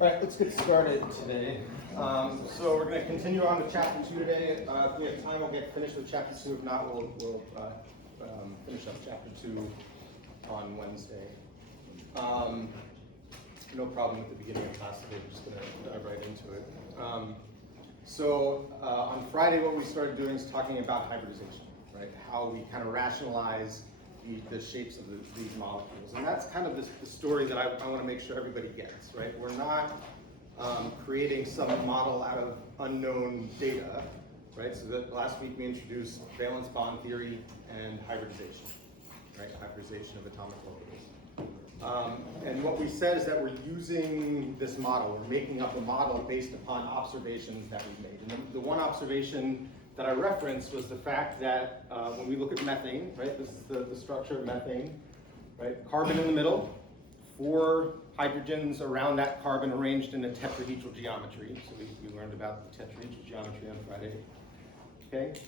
All right, let's get started today. So we're going to continue on with chapter 2 today. If we have time, we'll get finished with chapter 2. If not, we'll finish up chapter 2 on Wednesday. No problem at the beginning of class today. We're just going to dive right into it. On Friday, what we started doing is talking about hybridization, right? How we kind of rationalize the shapes of these molecules. And that's kind of the story that I want to make sure everybody gets, right? We're not creating some model out of unknown data, right? So that last week we introduced valence bond theory and hybridization, right? Hybridization of atomic orbitals. And what we said is that we're using this model, we're making up a model based upon observations that we've made. And the one observation that I referenced was the fact that when we look at methane, right, this is the structure of methane, right, carbon in the middle, 4 hydrogens around that carbon arranged in a tetrahedral geometry. So we learned about the tetrahedral geometry on Friday, okay?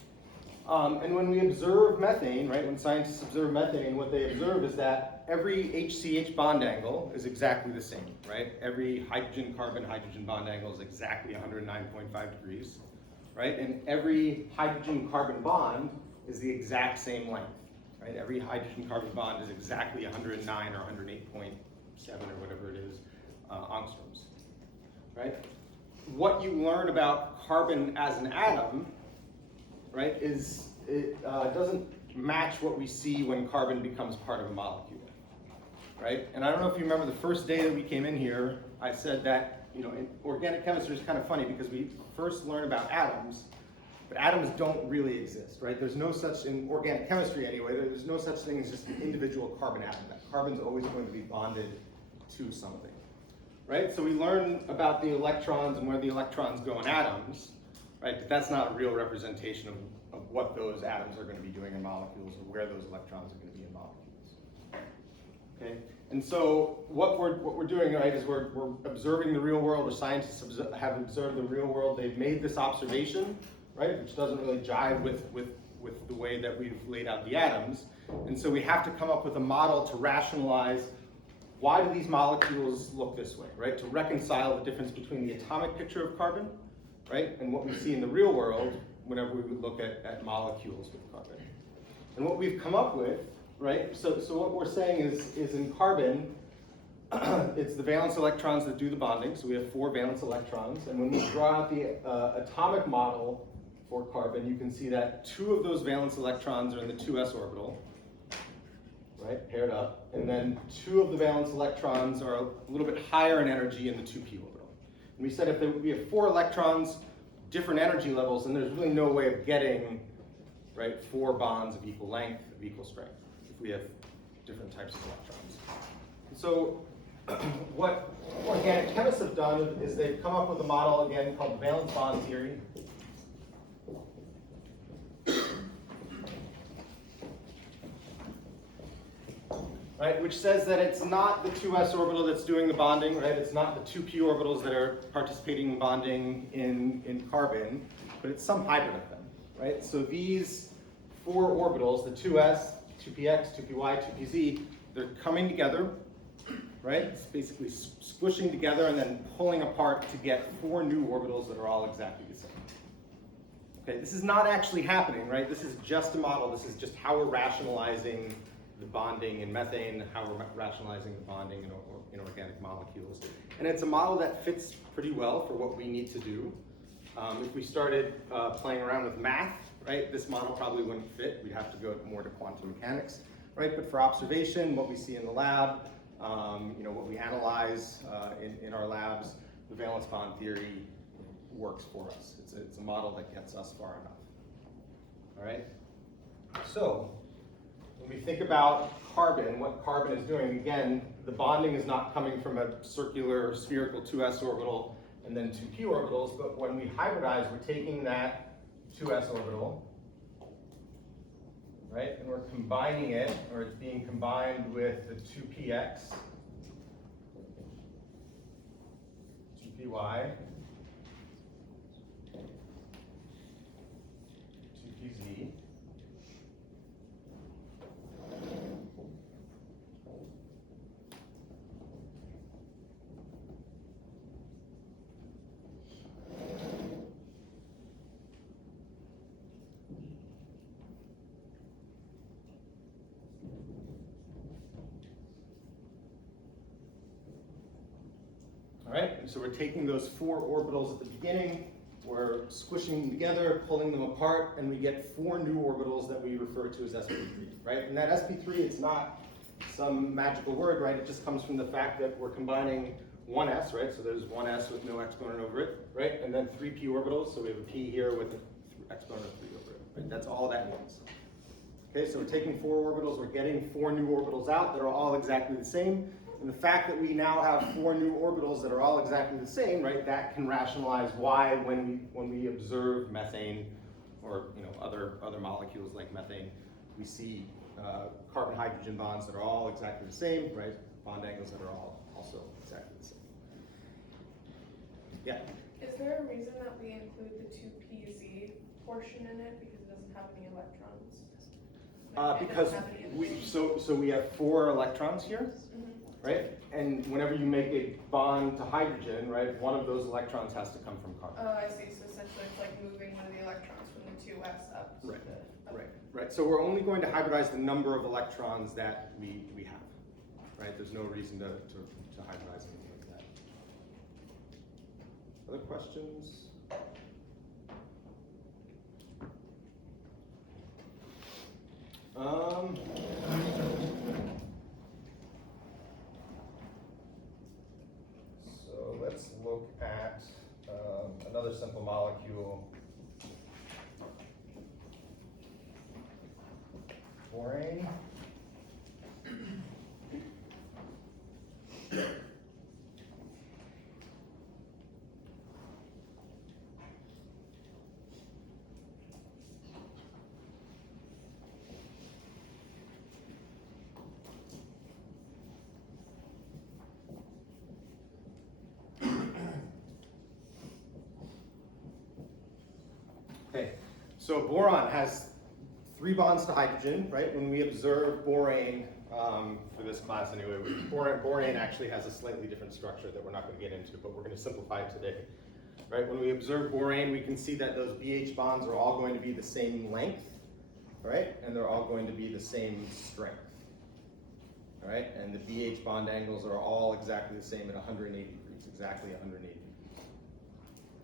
And when we observe methane, right, when scientists observe methane, what they observe is that every HCH bond angle is exactly the same, right? Every hydrogen-carbon-hydrogen bond angle is exactly 109.5 degrees. Right? And every hydrogen-carbon bond is the exact same length. Right? Every hydrogen-carbon bond is exactly 109 or 108.7 or whatever it is angstroms. Right? What you learn about carbon as an atom, right, is it doesn't match what we see when carbon becomes part of a molecule. Right? And I don't know if you remember the first day that we came in here, I said that in organic chemistry is kind of funny because we first learn about atoms, but atoms don't really exist, right? There's no such, in organic chemistry anyway, there's no such thing as just an individual carbon atom. That carbon's always going to be bonded to something, right? So we learn about the electrons and where the electrons go in atoms, right? But that's not a real representation of what those atoms are going to be doing in molecules or where those electrons are going to be in molecules, okay? And so what we're doing, right, is we're observing the real world. The scientists have observed the real world. They've made this observation, right, which doesn't really jive with the way that we've laid out the atoms. And so we have to come up with a model to rationalize why do these molecules look this way, right? To reconcile the difference between the atomic picture of carbon, right, and what we see in the real world whenever we look at molecules with carbon. And what we've come up with, right? So what we're saying is in carbon, it's the valence electrons that do the bonding. So we have 4 valence electrons. And when we draw out the atomic model for carbon, you can see that 2 of those valence electrons are in the 2s orbital, right, paired up. And then 2 of the valence electrons are a little bit higher in energy in the 2p orbital. And we said if we have 4 electrons, different energy levels, then there's really no way of getting, right, 4 bonds of equal length, of equal strength, if we have different types of electrons. So what organic chemists have done is they've come up with a model, again, called the valence bond theory. Right, which says that it's not the 2s orbital that's doing the bonding, right? It's not the 2p orbitals that are participating in bonding in carbon, but it's some hybrid of them, right? So these 4 orbitals, the 2s, 2px, 2py, 2pz, they're coming together, right? It's basically squishing together and then pulling apart to get 4 new orbitals that are all exactly the same. Okay, this is not actually happening, right? This is just a model. This is just how we're rationalizing the bonding in methane, how we're rationalizing the bonding in organic molecules. And it's a model that fits pretty well for what we need to do. If we started playing around with math, right, this model probably wouldn't fit. We'd have to go more to quantum mechanics, right? But for observation, what we see in the lab, what we analyze in our labs, the valence bond theory works for us. It's a model that gets us far enough, all right? So when we think about carbon, what carbon is doing, again, the bonding is not coming from a circular spherical 2s orbital and then 2p orbitals, but when we hybridize, we're taking that 2s orbital, right, and we're combining it, or it's being combined with the 2px, 2py, 2pz, All right, and so we're taking those 4 orbitals at the beginning, we're squishing them together, pulling them apart, and we get 4 new orbitals that we refer to as sp3, right? And that sp3, it's not some magical word, right? It just comes from the fact that we're combining one s, right? So there's one s with no exponent over it, right? And then 3 p orbitals, so we have a p here with an exponent of 3 over it, right? That's all that means. Okay, so we're taking 4 orbitals, we're getting 4 new orbitals out that are all exactly the same. And the fact that we now have 4 new orbitals that are all exactly the same, right, that can rationalize why when we observe methane or other molecules like methane, we see carbon-hydrogen bonds that are all exactly the same, right? Bond angles that are all also exactly the same. Yeah? Is there a reason that we include the 2pz portion in it because it doesn't have any electrons? Because we have 4 electrons here. Right? And whenever you make a bond to hydrogen, right, one of those electrons has to come from carbon. Oh, I see. So essentially it's like moving one of the electrons from the 2s up. Right, right. So we're only going to hybridize the number of electrons that we have, right? There's no reason to hybridize anything like that. Other questions? So let's look at another simple molecule, borane. Okay, so boron has 3 bonds to hydrogen, right? When we observe borane, for this class anyway, borane actually has a slightly different structure that we're not going to get into, but we're going to simplify it today. Right? When we observe borane, we can see that those BH bonds are all going to be the same length, right? And they're all going to be the same strength. All right? And the BH bond angles are all exactly the same at 180 degrees, exactly 180 degrees.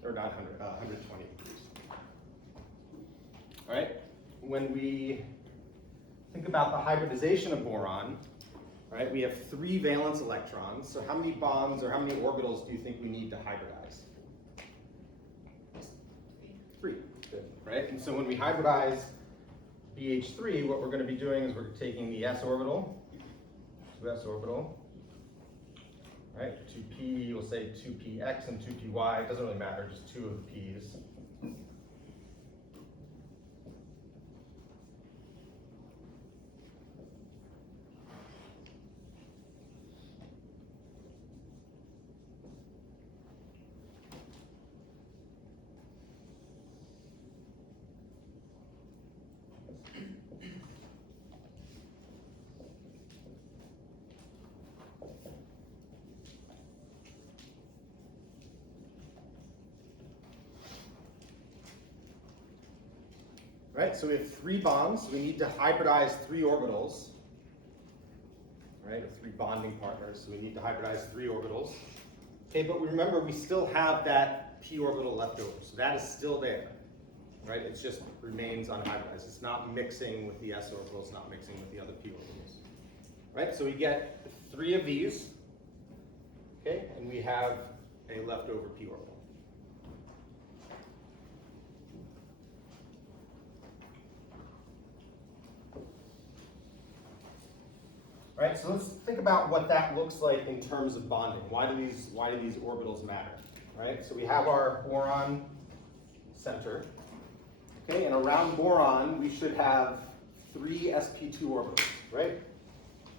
Or not 100, 120 degrees. All right? When we think about the hybridization of boron, right, we have 3 valence electrons. So how many bonds or how many orbitals do you think we need to hybridize? 3. Good, right? And so when we hybridize BH3, what we're going to be doing is we're taking the s orbital, 2s orbital, right? 2p, we'll say 2px and 2py. It doesn't really matter, just 2 of the p's. Right, so we have 3 bonds. We need to hybridize 3 orbitals, right, or 3 bonding partners. So we need to hybridize 3 orbitals. Okay, but remember, we still have that p orbital left over. So that is still there, right? It just remains unhybridized. It's not mixing with the s orbital. It's not mixing with the other p orbitals, right? So we get 3 of these, okay, and we have a leftover p orbital. Right, so let's think about what that looks like in terms of bonding. Why do these orbitals matter? Right, so we have our boron center. Okay, and around boron we should have 3 sp2 orbitals, right?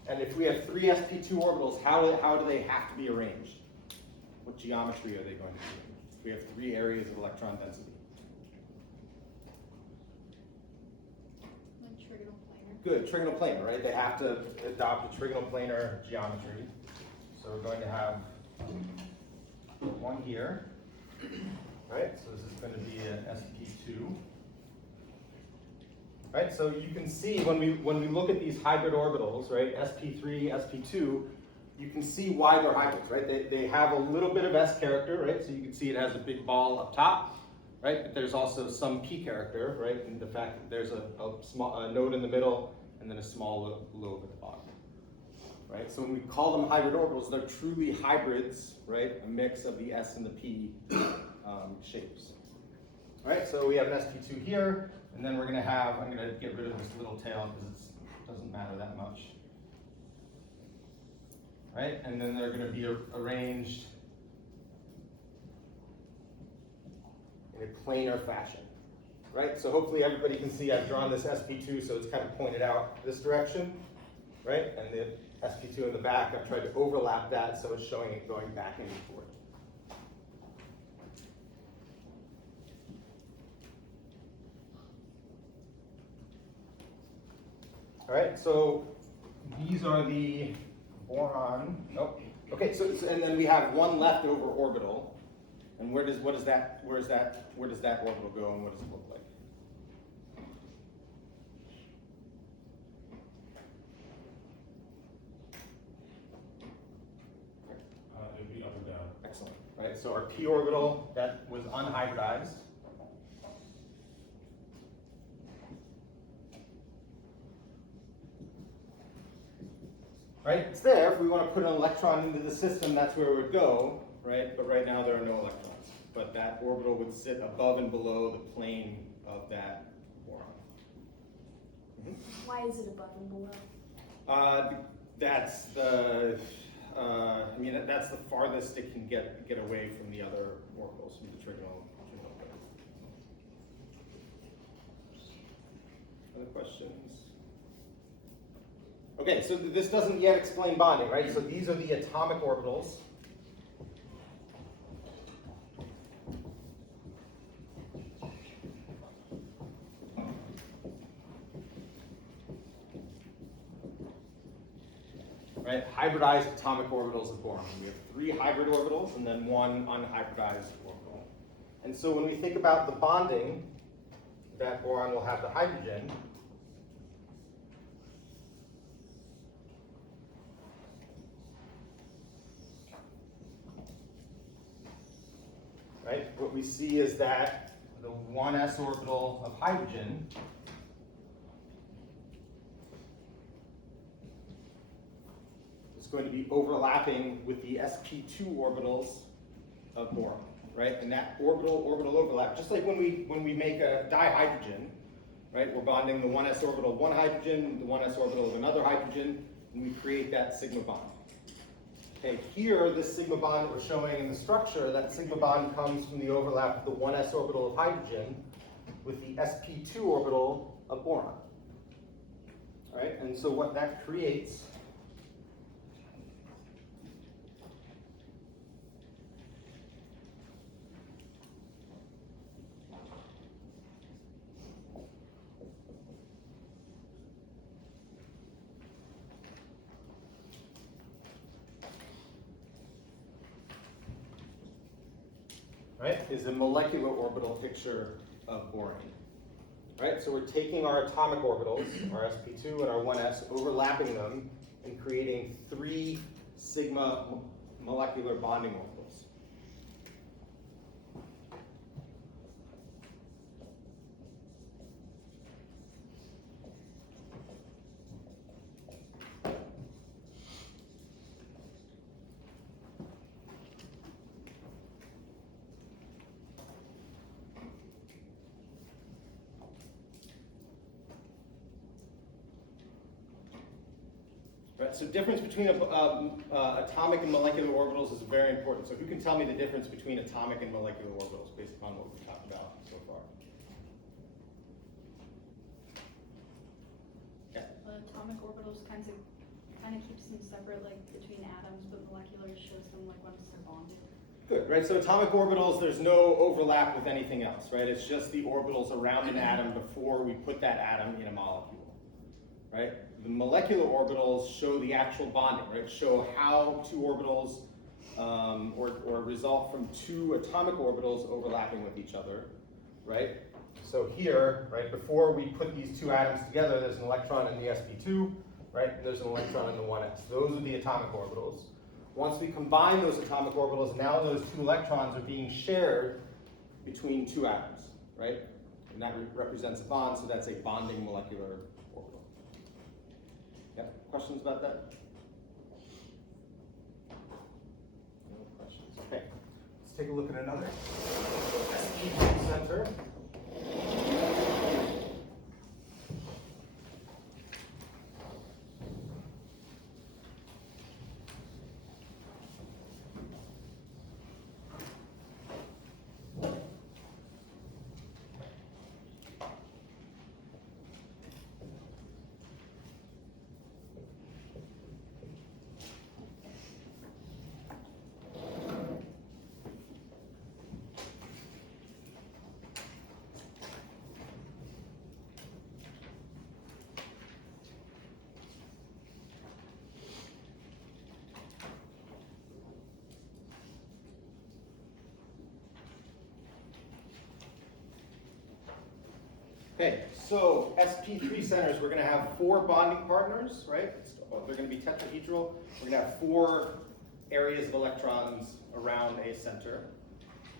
And if we have 3 sp2 orbitals, how do they have to be arranged? What geometry are they going to be in? We have 3 areas of electron density. Good, trigonal planar, right? They have to adopt a trigonal planar geometry. So we're going to have one here, right? So this is going to be an sp2. Right, so you can see when we look at these hybrid orbitals, right, sp3, sp2, you can see why they're hybrids, right? They have a little bit of S character, right? So you can see it has a big ball up top, right? But there's also some P character, right? And the fact that there's a node in the middle and then a small lobe at the bottom, right? So when we call them hybrid orbitals, they're truly hybrids, right? A mix of the S and the P shapes. All right, so we have an sp2 here, and then I'm gonna get rid of this little tail because it doesn't matter that much. Right, and then they're gonna be arranged in a planar fashion. Right, so hopefully everybody can see I've drawn this sp2 so it's kind of pointed out this direction, right? And the sp2 in the back, I've tried to overlap that so it's showing it going back and forth. All right, so these are the boron. Nope. Okay, so and then we have one leftover orbital, and where does that orbital go, and what does it look like? It would be up and down. Excellent. Right. So our p orbital that was unhybridized. Right, it's there. If we want to put an electron into the system, that's where it would go, right? But right now there are no electrons. But that orbital would sit above and below the plane of that boron. Why is it above and below? That's the farthest it can get away from the other orbitals, from the trigonal. Other questions? Okay, so this doesn't yet explain bonding, right? So these are the atomic orbitals. Right, hybridized atomic orbitals of boron. We have 3 hybrid orbitals and then 1 unhybridized orbital. And so when we think about the bonding, that boron will have the hydrogen. Right, what we see is that the 1s orbital of hydrogen is going to be overlapping with the sp2 orbitals of boron, right? And that orbital overlap, just like when we make a dihydrogen, right? We're bonding the 1s orbital of one hydrogen, the 1s orbital of another hydrogen, and we create that sigma bond. Okay, here, this sigma bond that we're showing in the structure, that sigma bond comes from the overlap of the 1s orbital of hydrogen with the sp2 orbital of boron. All right, and so what that creates is a molecular orbital picture of boron. Right, so we're taking our atomic orbitals, our sp2 and our 1s, overlapping them and creating 3 sigma molecular bonding orbitals. Right, so difference between atomic and molecular orbitals is very important. So who can tell me the difference between atomic and molecular orbitals based upon what we've talked about so far? Yeah. Atomic orbitals kind of keeps them separate, like between atoms, but molecular shows them like once they're bonded. Good, right? So atomic orbitals, there's no overlap with anything else, right? It's just the orbitals around an atom before we put that atom in a molecule, right? The molecular orbitals show the actual bonding, right? Show how 2 orbitals or result from 2 atomic orbitals overlapping with each other, right? So here, right, before we put these 2 atoms together, there's an electron in the sp2, right? And there's an electron in the 1s. Those would be atomic orbitals. Once we combine those atomic orbitals, now those two electrons are being shared between two atoms, right? And that represents a bond, so that's a bonding molecular orbital. Yep, questions about that? No questions. Okay, let's take a look at another sp2 center. Okay, so sp3 centers, we're going to have 4 bonding partners, right? They're going to be tetrahedral. We're going to have 4 areas of electrons around a center,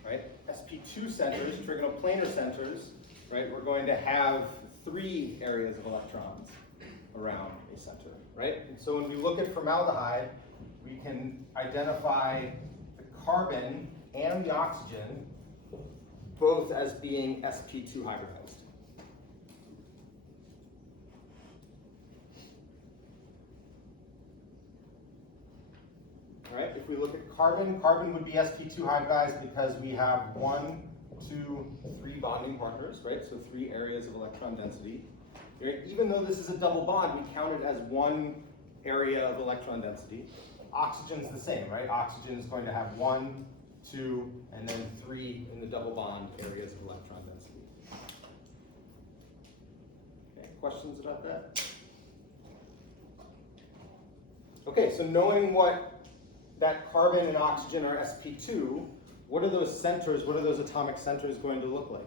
right? sp2 centers, trigonoplanar centers, right? We're going to have 3 areas of electrons around a center, right? And so when we look at formaldehyde, we can identify the carbon and the oxygen both as being sp2 hybridized. All right, if we look at carbon, carbon would be sp2 hybridized because we have 1, 2, 3 bonding partners, right? So 3 areas of electron density. Right? Even though this is a double bond, we count it as 1 area of electron density. Oxygen's the same, right? Oxygen is going to have 1, 2, and then 3 in the double bond areas of electron density. Okay, questions about that? Okay, so knowing what that carbon and oxygen are sp2, what are those centers, what are those atomic centers going to look like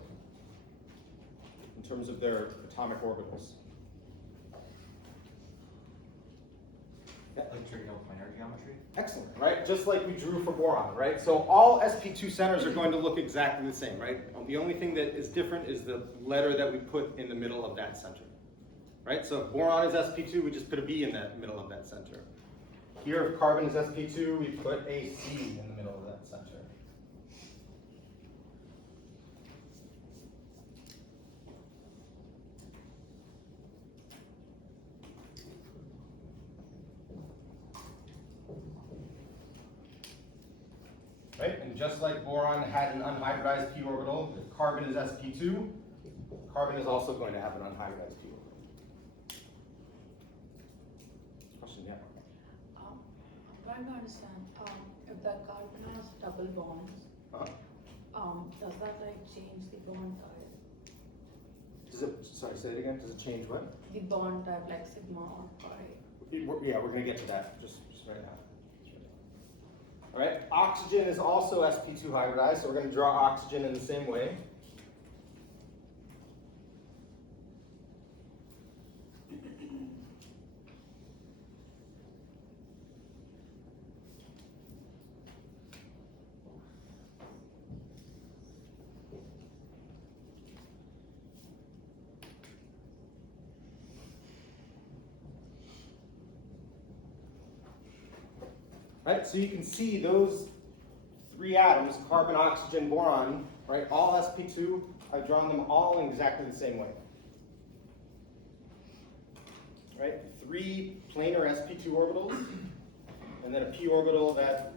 in terms of their atomic orbitals? Yeah. Like trigonoplanar geometry? Excellent, right? Just like we drew for boron, right? So all sp2 centers are going to look exactly the same, right? The only thing that is different is the letter that we put in the middle of that center, right? So if boron is sp2, we just put a B in the middle of that center. Here, if carbon is sp2, we put a C in the middle of that center. Right? And just like boron had an unhybridized p orbital, if carbon is sp2, carbon is also going to have an unhybridized p orbital. Question, yeah? I'm trying to understand, if the carbon has double bonds, does that like change the bond type? Does it, sorry, say it again, does it change what? The bond type, like sigma or pi? Yeah, we're gonna get to that just right now. All right, oxygen is also sp2 hybridized, so we're gonna draw oxygen in the same way. Right, so you can see those 3 atoms, carbon, oxygen, boron, right, all sp2, I've drawn them all in exactly the same way. Right, 3 planar sp2 orbitals, and then a p orbital that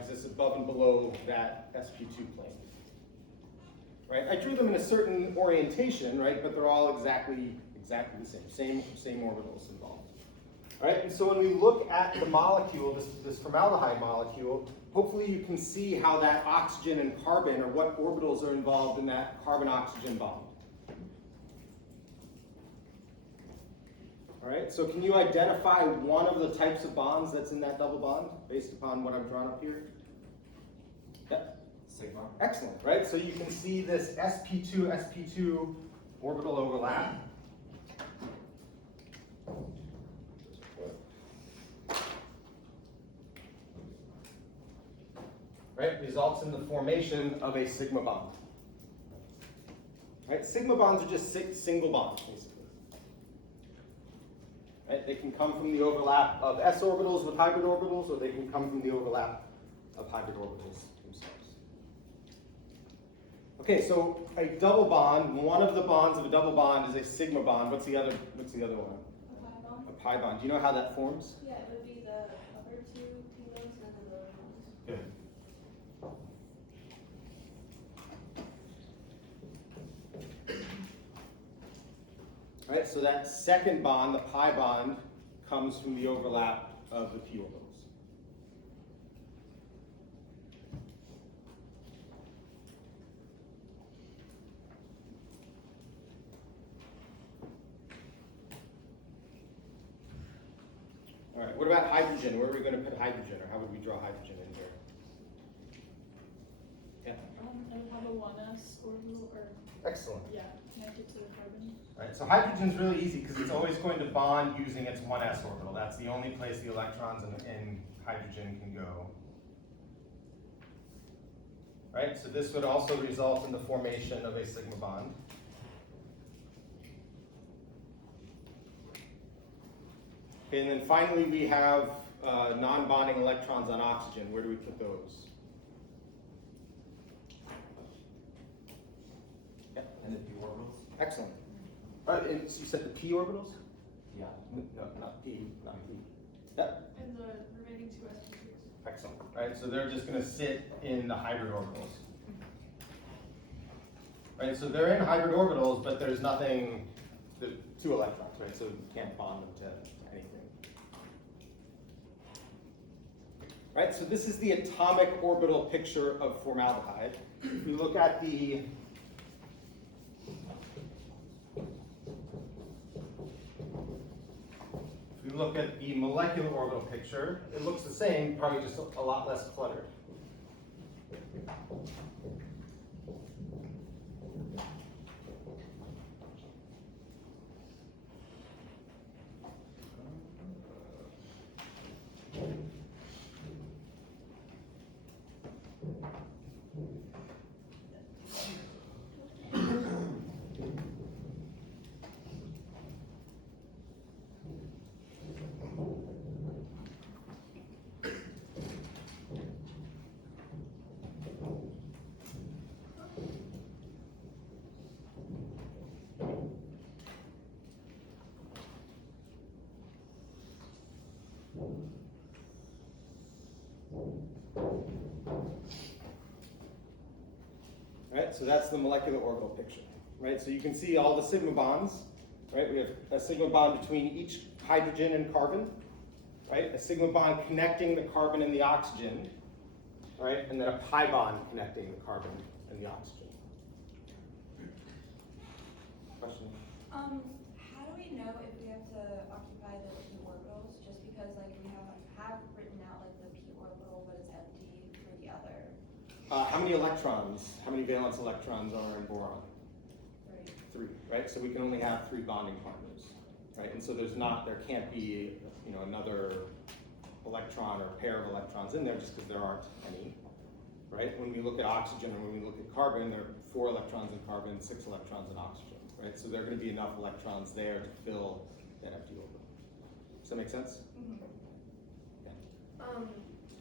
exists above and below that sp2 plane. Right, I drew them in a certain orientation, right, but they're all exactly the same orbitals involved. All right, and so when we look at the molecule, this formaldehyde molecule, hopefully you can see how that oxygen and carbon, or what orbitals are involved in that carbon-oxygen bond. All right, so can you identify one of the types of bonds that's in that double bond based upon what I've drawn up here? Yep. Sigma. Excellent, right? So you can see this sp2 orbital overlap. right, results in the formation of a sigma bond. Right? Sigma bonds are just single bonds, basically. Right? They can come from the overlap of s orbitals with hybrid orbitals, or they can come from the overlap of hybrid orbitals themselves. Okay, so a double bond, one of the bonds of a double bond is a sigma bond. What's the other one? A pi bond? A pi bond. Do you know how that forms? Yeah, it would be the upper two p modes and then the lower ones. Good. All right, so that second bond, the pi bond, comes from the overlap of the p orbitals. All right, what about hydrogen? Where are we going to put hydrogen, or how would we draw hydrogen in here? Yeah. I would have a 1s orbital, or, Excellent. yeah, connected to the carbon. All right, so hydrogen's really easy because it's always going to bond using its 1s orbital. That's the only place the electrons in hydrogen can go. Right, so this would also result in the formation of a sigma bond. Okay, and then finally we have non-bonding electrons on oxygen. Where do we put those? Yeah. And the p orbitals? Excellent. All right, and so you said the p orbitals? Yeah. No, not p, not p. Yep. And the remaining two sp2s. Excellent. All right, so they're just going to sit in the hybrid orbitals. Right, so they're in hybrid orbitals, but there's nothing, the two electrons, right? So you can't bond them to anything. Right, so this is the atomic orbital picture of formaldehyde. If we look at the molecular orbital picture, it looks the same, probably just a lot less cluttered. Right, so that's the molecular orbital picture. Right, so you can see all the sigma bonds. Right, we have a sigma bond between each hydrogen and carbon. Right, a sigma bond connecting the carbon and the oxygen. Right, and then a pi bond connecting the carbon and the oxygen. Question? How do we know if we have to occupy the p orbitals? Just because, like, we have written out like the p orbital, but it's empty for the other. How many electrons? How many valence electrons are in boron? Three. 3, right? So we can only have 3 bonding partners, right? And so there can't be, another electron or pair of electrons in there just because there aren't any, right? When we look at oxygen and when we look at carbon, there are 4 electrons in carbon, 6 electrons in oxygen, right? So there are going to be enough electrons there to fill that empty orbital. Does that make sense?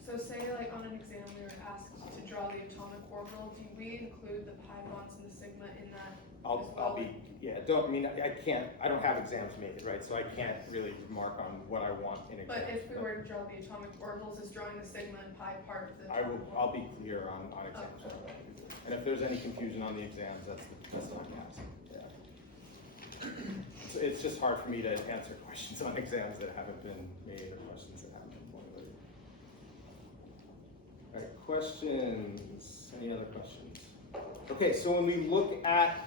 So say like on an exam we were asked to draw the atomic orbital, do we include the pi bonds and the sigma in that? I don't have exams made, right? So I can't really remark on what I want in exams. But if we were to draw the atomic orbitals, is drawing the sigma and pi part of the? I'll be clear on exams. Okay. And if there's any confusion on the exams, that's what I'm asking. Yeah. So it's just hard for me to answer questions on exams that haven't been made or questions that haven't been formulated. All right, questions? Any other questions? Okay, so when we look at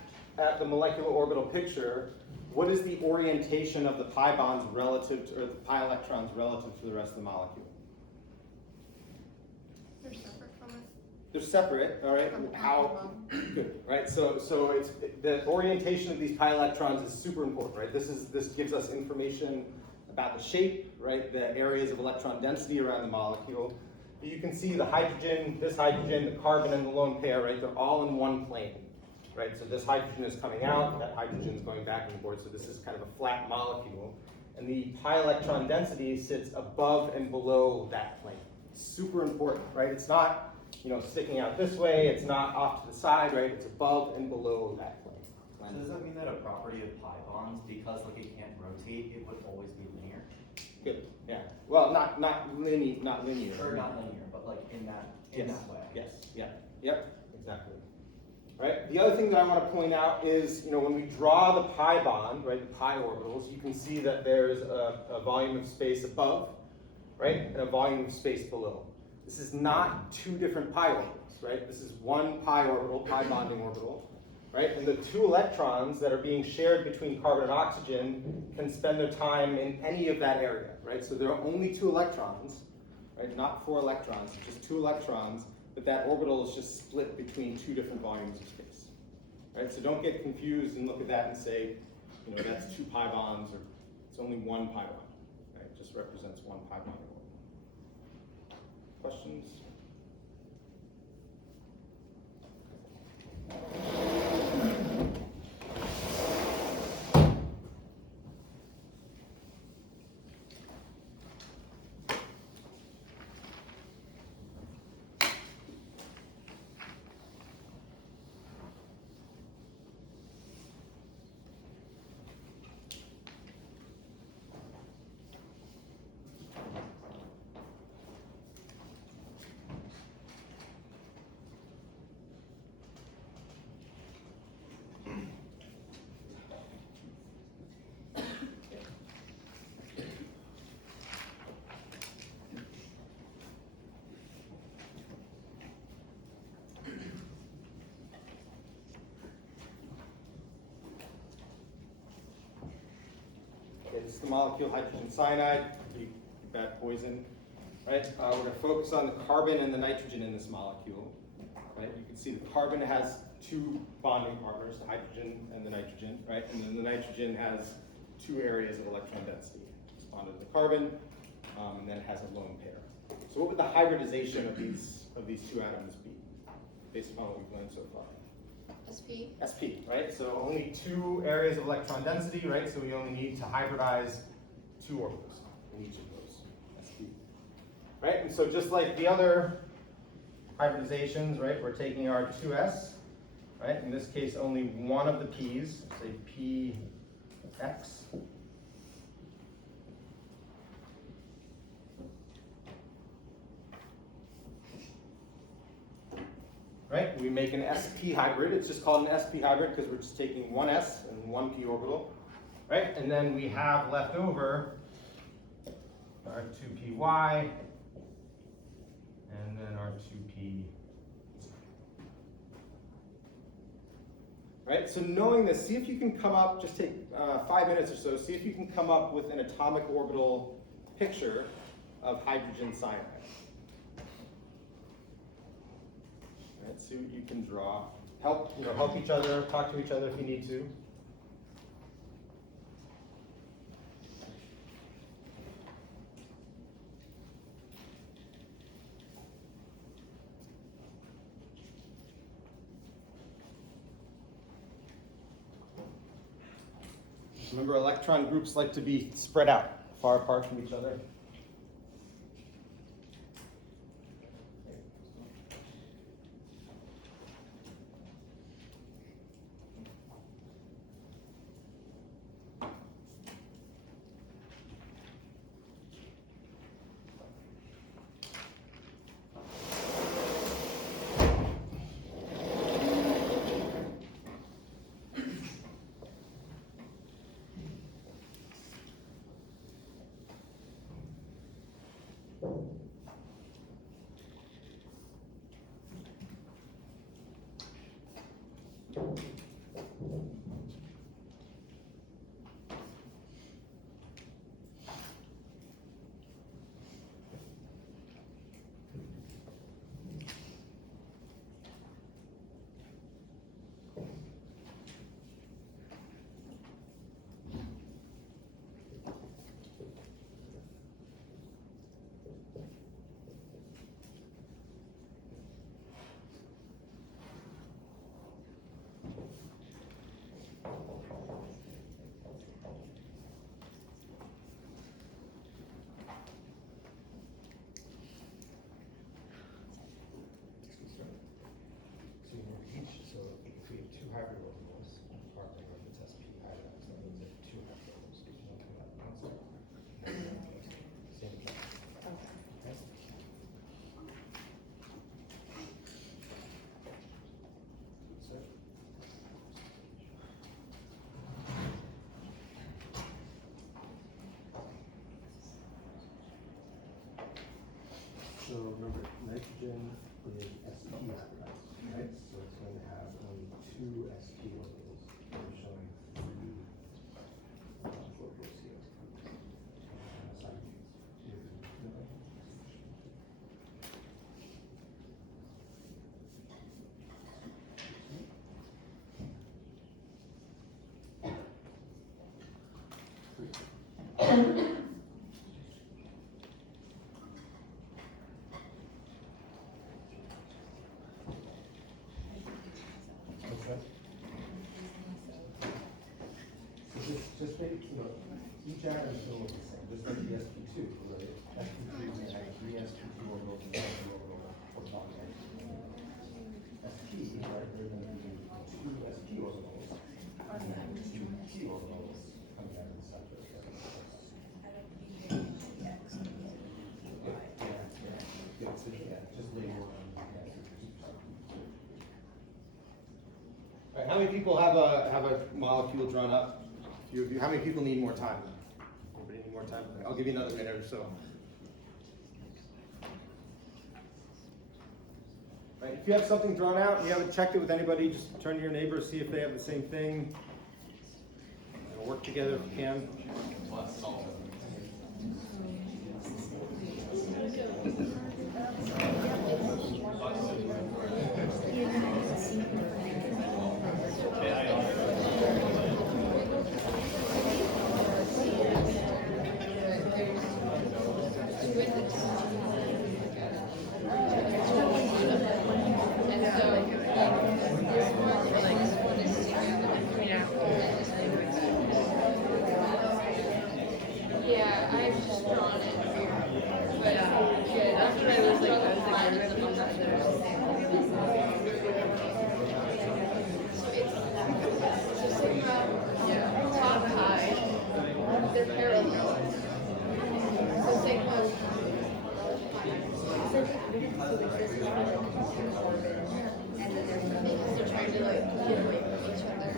the molecular orbital picture, what is the orientation of the pi bonds relative to, or the pi electrons relative to the rest of the molecule? They're separate from it. They're separate, all right? How? Good, right? So it's the orientation of these pi electrons is super important, right? This gives us information about the shape, right? The areas of electron density around the molecule. But you you can see the hydrogen, this hydrogen, the carbon, and the lone pair, right? They're all in one plane, right? So this hydrogen is coming out, that hydrogen is going back and forth, so this is kind of a flat molecule. And the pi electron density sits above and below that plane. Super important, right? It's not, sticking out this way, it's not off to the side, right? It's above and below that plane. So does that mean that a property of pi bonds, because like it can't rotate, it would always be linear? Good, yeah. Well, not linear. Or not linear, but like in that way. Yes, yeah, yep, exactly. Right. The other thing that I want to point out is, when we draw the pi bond, right, the pi orbitals, you can see that there's a volume of space above, right, and a volume of space below. This is not two different pi orbitals, right? This is one pi orbital, pi bonding orbital, right? And the two electrons that are being shared between carbon and oxygen can spend their time in any of that area, right? So there are only two electrons, right? Not 4 electrons, just 2 electrons, but that orbital is just split between 2 different volumes of space, right? So don't get confused and look at that and say, that's 2 pi bonds, or it's only 1 pi bond, right? It just represents 1 pi bond orbital. Questions? It's the molecule hydrogen cyanide, pretty bad poison, right? We're going to focus on the carbon and the nitrogen in this molecule, right? You can see the carbon has 2 bonding partners, the hydrogen and the nitrogen, right? And then the nitrogen has 2 areas of electron density. It's bonded to the carbon, and then it has a lone pair. So what would the hybridization of these 2 atoms be, based upon what we've learned so far? SP? SP, right? So only 2 areas of electron density, right? So we only need to hybridize 2 orbitals in each of those, SP. Right? And so just like the other hybridizations, right? We're taking our 2s, right? In this case, only one of the p's, say px. Right? We make an sp hybrid. It's just called an sp hybrid because we're just taking one s and one p orbital. Right? And then we have left over our 2py and then our 2p. Right? So knowing this, see if you can come up, just take 5 minutes or so, see if you can come up with an atomic orbital picture of hydrogen cyanide. Right, see what you can draw. Help each other, talk to each other if you need to. Remember, electron groups like to be spread out, far apart from each other. hybrid orbitals, carbon if it's sp atoms, that means there are two hybrid orbitals. Because one coming out one side. Same thing. Okay. So, so remember, nitrogen is sp hybridized, right? So it's going to have only two sp orbitals. We're showing three orbitals here. What's that? So just think, each atom is going to look the same, just like the sp2, right? sp2 is going to have three sp2 orbitals and one orbital or not. sp, right, they're going to be two sp orbitals and then two p orbitals coming out of the center. Yeah, so just label them. All right, how many people have a molecule drawn up? A few of you. How many people need more time? Anybody need more time? I'll give you another minute or so. Right, if you have something drawn out and you haven't checked it with anybody, just turn to your neighbor, see if they have the same thing. And work together if you can. Yeah, I've just drawn it. But yeah, that's what I was like, I was So it's top high, they're parallel. So sigma. And then they're trying to like get away from each other.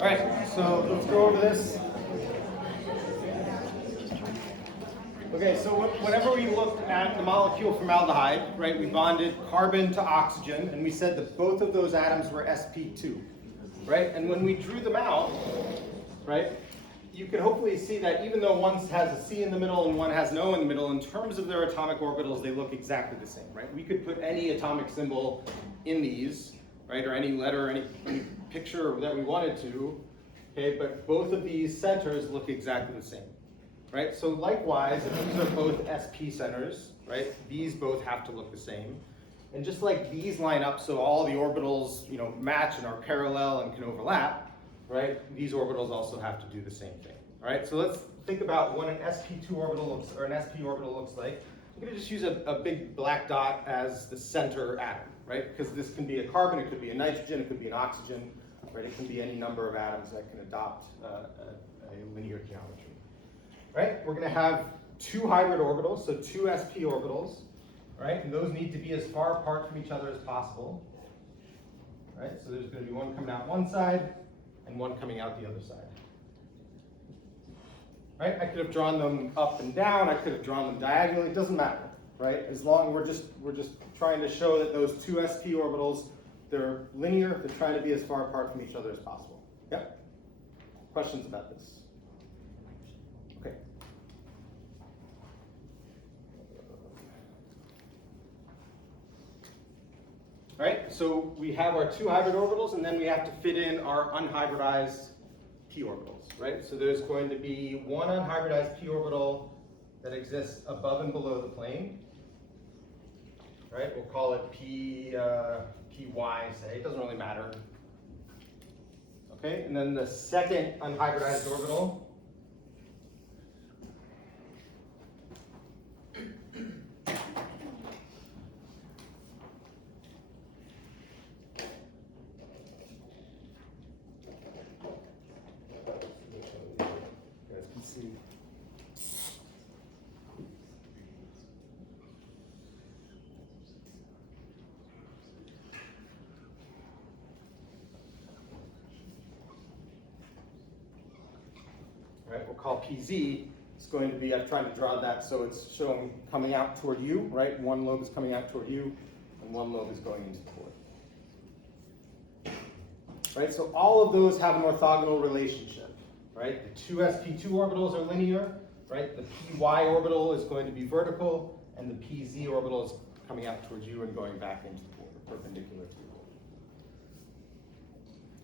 All right, so let's go over this. Okay, so whenever we looked at the molecule formaldehyde, right, we bonded carbon to oxygen, and we said that both of those atoms were sp2, right? And when we drew them out, right, you can hopefully see that even though one has a C in the middle and one has an O in the middle, in terms of their atomic orbitals, they look exactly the same, right? We could put any atomic symbol in these, right, or any letter, any picture that we wanted to, okay, but both of these centers look exactly the same, right? So likewise, if these are both sp centers, right, these both have to look the same. And just like these line up so all the orbitals, match and are parallel and can overlap, right, these orbitals also have to do the same thing, all right? So let's think about what an sp2 orbital looks, or an sp orbital looks like. I'm gonna just use a big black dot as the center atom, right? Because this can be a carbon, it could be a nitrogen, it could be an oxygen, right? It can be any number of atoms that can adopt a linear geometry, right? We're gonna have two hybrid orbitals, so two sp orbitals, right? And those need to be as far apart from each other as possible, right? So there's gonna be one coming out one side and one coming out the other side. Right? I could have drawn them up and down, I could have drawn them diagonally, it doesn't matter, right? As long as we're just trying to show that those two sp orbitals, they're linear, they're trying to be as far apart from each other as possible. Yep? Questions about this? Okay. right? So we have our 2 hybrid orbitals, and then we have to fit in our unhybridized p orbitals, right? So there's going to be one unhybridized p orbital that exists above and below the plane, right? We'll call it py, say, it doesn't really matter. Okay, and then the second unhybridized orbital you guys can see. Right, we'll call PZ. It's going to be, I've tried to draw that so it's showing coming out toward you, right? One lobe is coming out toward you, and one lobe is going into the core. Right, so all of those have an orthogonal relationship, right? The 2 sp2 orbitals are linear, right? The py orbital is going to be vertical, and the pz orbital is coming out towards you and going back into the core, perpendicular to the core.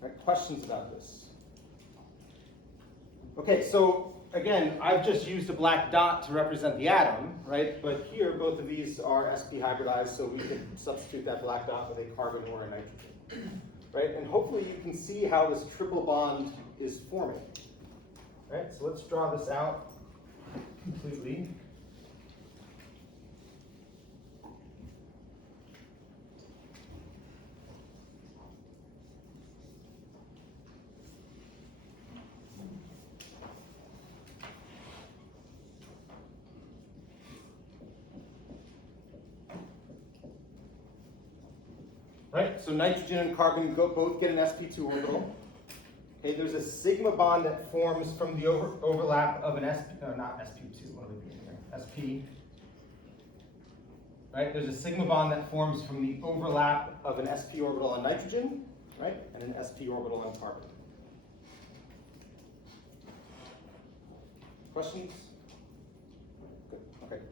Right, questions about this? Okay, so again, I've just used a black dot to represent the atom, right? But here, both of these are sp hybridized, so we can substitute that black dot with a carbon or a nitrogen, right? And hopefully you can see how this triple bond is forming, right? So let's draw this out completely. Right, so nitrogen and carbon both get an sp2 orbital. Okay, there's a sigma bond that forms from the overlap of an not sp2, what are we doing here? Sp. Right, there's a sigma bond that forms from the overlap of an sp orbital on nitrogen, right, and an sp orbital on carbon. Questions? Good, okay.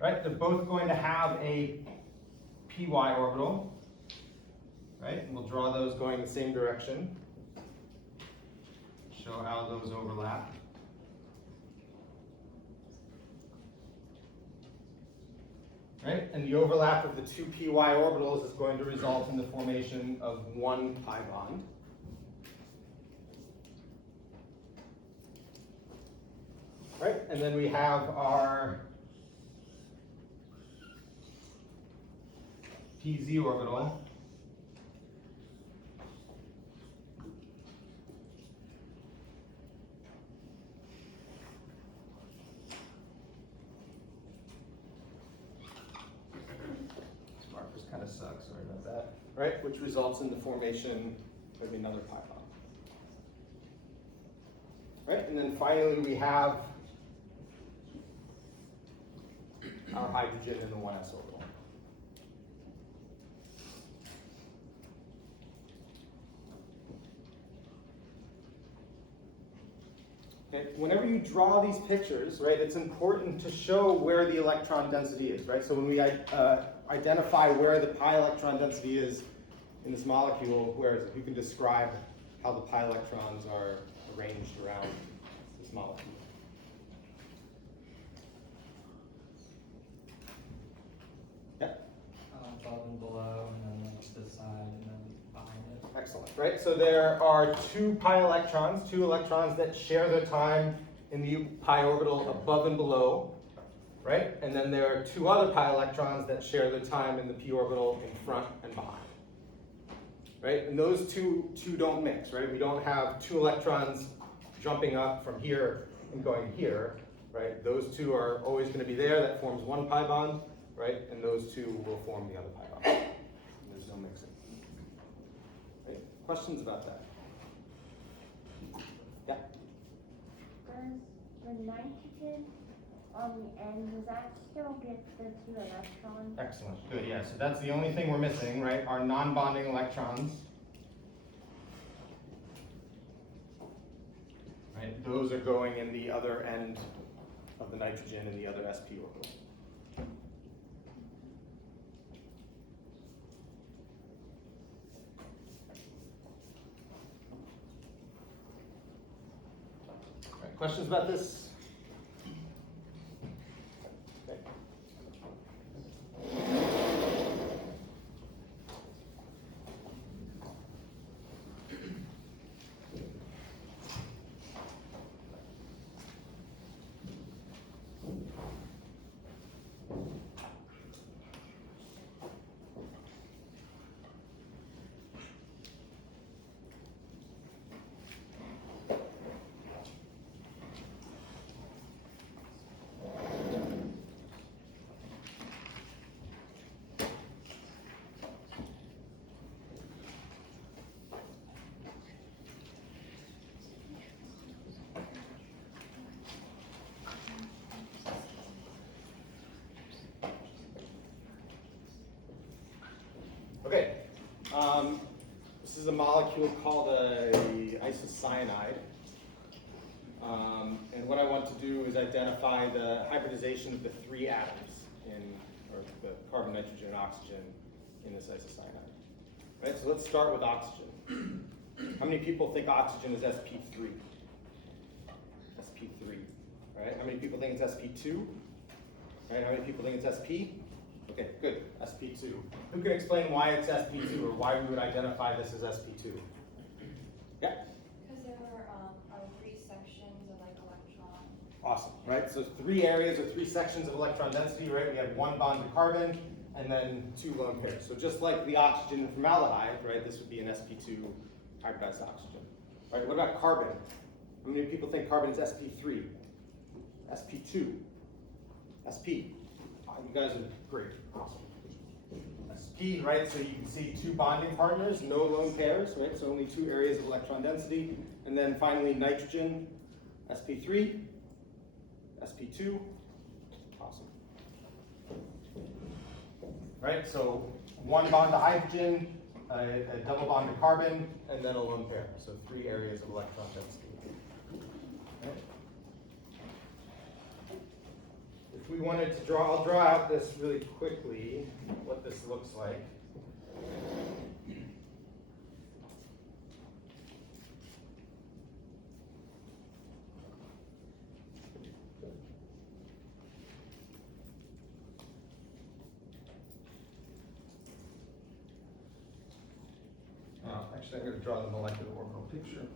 Right, they're both going to have a py orbital. Right, and we'll draw those going the same direction. Show how those overlap. Right, and the overlap of the 2 py orbitals is going to result in the formation of 1 pi bond. Right, and then we have our pz orbital. Kind of sucks, sorry about that. Right, which results in the formation of another pi bond. Right, and then finally we have our hydrogen in the 1s orbital. Okay, whenever you draw these pictures, right, it's important to show where the electron density is, right? So when we identify where the pi electron density is in this molecule, where is it? You can describe how the pi electrons are arranged around this molecule. Yeah? Above and below, and then like this side, and then behind it. Excellent, right? So there are 2 pi electrons, 2 electrons that share their time in the pi orbital above and below, right? And then there are 2 other pi electrons that share their time in the p orbital in front and behind, right? And those two don't mix, right? We don't have 2 electrons jumping up from here and going here, right? Those 2 are always going to be there. That forms 1 pi bond, right? And those 2 will form the other pi bond. There's no mixing. Right? Questions about that? Yeah? Does the nitrogen on the end, does that still get the 2 electrons? Excellent, good, yeah. So that's the only thing we're missing, right? Our non-bonding electrons. Right? Those are going in the other end of the nitrogen in the other sp orbital. Questions about this? Okay. Okay, this is a molecule called a isocyanide. And what I want to do is identify the hybridization of the three atoms or the carbon, nitrogen, and oxygen in this isocyanide. Right, so let's start with oxygen. How many people think oxygen is sp3? sp3, right? How many people think it's sp2? Right, how many people think it's sp? Okay, good, sp2. Who can explain why it's sp2 or why we would identify this as sp2? Yeah? Because there are 3 sections of like electron. Awesome, right? So 3 areas or 3 sections of electron density, right? We have 1 bond to carbon and then 2 lone pairs. So just like the oxygen in formaldehyde, right? This would be an sp2 hybridized oxygen. All right, what about carbon? How many people think carbon is sp3? sp2? sp? You guys are great, awesome. sp, right? So you can see 2 bonding partners, no lone pairs, right? So only 2 areas of electron density. And then finally nitrogen, sp3, sp2, awesome. Right, so 1 bond to hydrogen, a double bond to carbon, and then a lone pair. So 3 areas of electron density. Okay. If we wanted to draw, I'll draw out this really quickly, what this looks like. Actually, I'm going to draw the molecular orbital picture.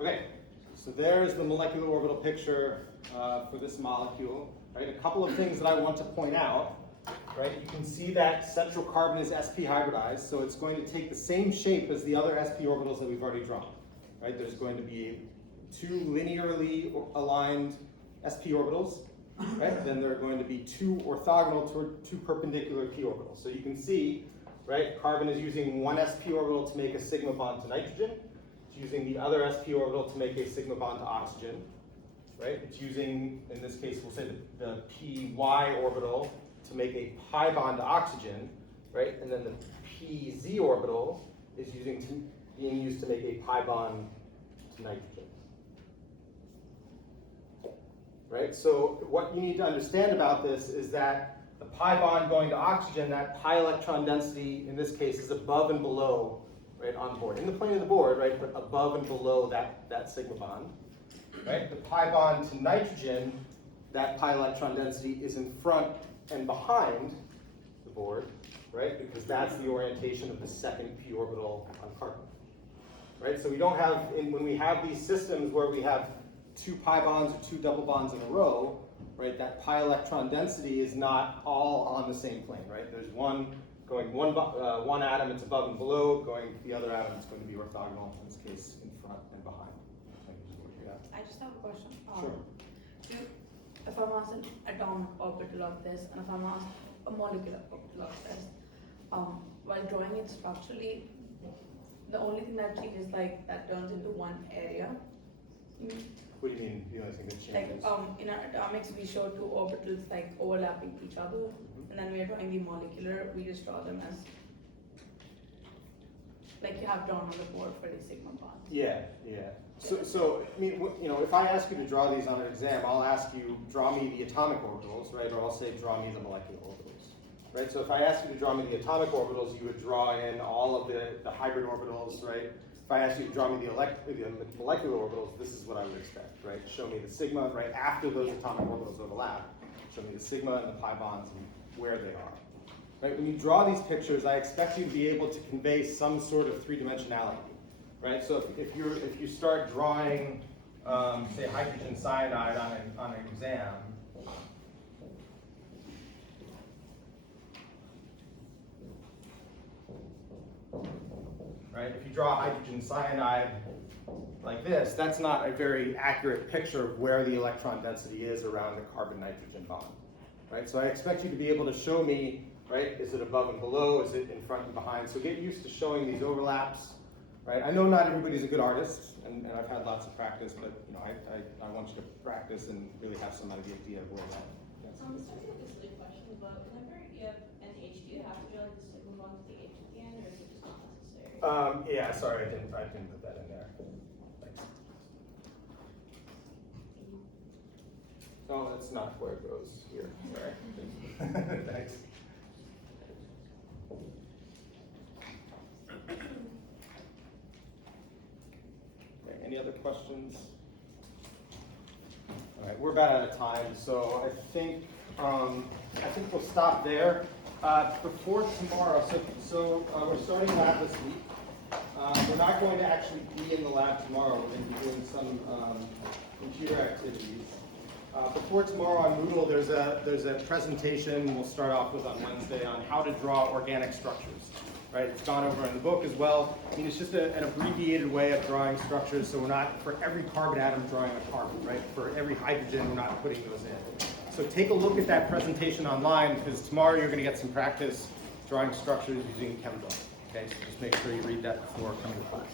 Okay, so there's the molecular orbital picture for this molecule. Right, a couple of things that I want to point out. Right, you can see that central carbon is sp hybridized, so it's going to take the same shape as the other sp orbitals that we've already drawn. Right, there's going to be 2 linearly aligned sp orbitals. Right, then there are going to be 2 orthogonal to 2 perpendicular p orbitals. So you can see, right, carbon is using 1 sp orbital to make a sigma bond to nitrogen. It's using the other sp orbital to make a sigma bond to oxygen, right? It's using, in this case, we'll say the py orbital to make a pi bond to oxygen, right? And then the pz orbital is being used to make a pi bond to nitrogen, right? So what you need to understand about this is that the pi bond going to oxygen, that pi electron density, in this case, is above and below, right, on the board. In the plane of the board, right, but above and below that sigma bond. Right? The pi bond to nitrogen, that pi electron density is in front and behind the board, right? Because that's the orientation of the second p orbital on carbon. Right? So we don't have, when we have these systems where we have 2 pi bonds or 2 double bonds in a row, right, that pi electron density is not all on the same plane, right? There's one going one atom, it's above and below. Going the other atom, it's going to be orthogonal. In this case, in front and behind. I just have a question. Sure. If I'm asked an atomic orbital of this, and if I'm asked a molecular orbital of this, while drawing it structurally, the only thing that changes, like, that turns into one area. What do you mean, the only thing that Like, changes? in our atomics, we show two orbitals like overlapping each other, and then we are drawing the molecular, we just draw them as, like you have drawn on the board for the sigma bonds. Yeah. So I mean, you know, if I ask you to draw these on an exam, I'll ask you, draw me the atomic orbitals, right? Or I'll say, draw me the molecular orbitals, right? So if I ask you to draw me the atomic orbitals, you would draw in all of the hybrid orbitals, right? If I ask you to draw me the molecular orbitals, this is what I would expect, right? Show me the sigma, right? After those atomic orbitals overlap, show me the sigma and the pi bonds and where they are. Right? When you draw these pictures, I expect you to be able to convey some sort of three-dimensionality. Right, so if you start drawing, say, hydrogen cyanide on an exam, right? If you draw hydrogen cyanide like this, that's not a very accurate picture of where the electron density is around the carbon-nitrogen bond. Right, so I expect you to be able to show me, right? Is it above and below? Is it in front and behind? So get used to showing these overlaps. Right? I know not everybody's a good artist, and I've had lots of practice, but you know, I want you to practice and really have some idea of where that. Sorry to get this silly question, but whenever you have an H, do you have to draw like the sigma bond to the H at the end, or is it just not necessary? Yeah, sorry, I didn't put that in there. Thanks. Oh, that's not where it goes here. Sorry. Thanks. Any other questions? All right, we're about out of time, so I think we'll stop there. Before tomorrow, so we're starting lab this week. We're not going to actually be in the lab tomorrow. We're going to be doing some computer activities. Before tomorrow on Moodle, there's a presentation we'll start off with on Wednesday on how to draw organic structures. Right, it's gone over in the book as well. I mean, it's just an abbreviated way of drawing structures, so we're not, for every carbon atom, drawing a carbon, right? For every hydrogen, we're not putting those in. So take a look at that presentation online, because tomorrow you're gonna get some practice drawing structures using ChemDraw. Okay, so just make sure you read that before coming to class.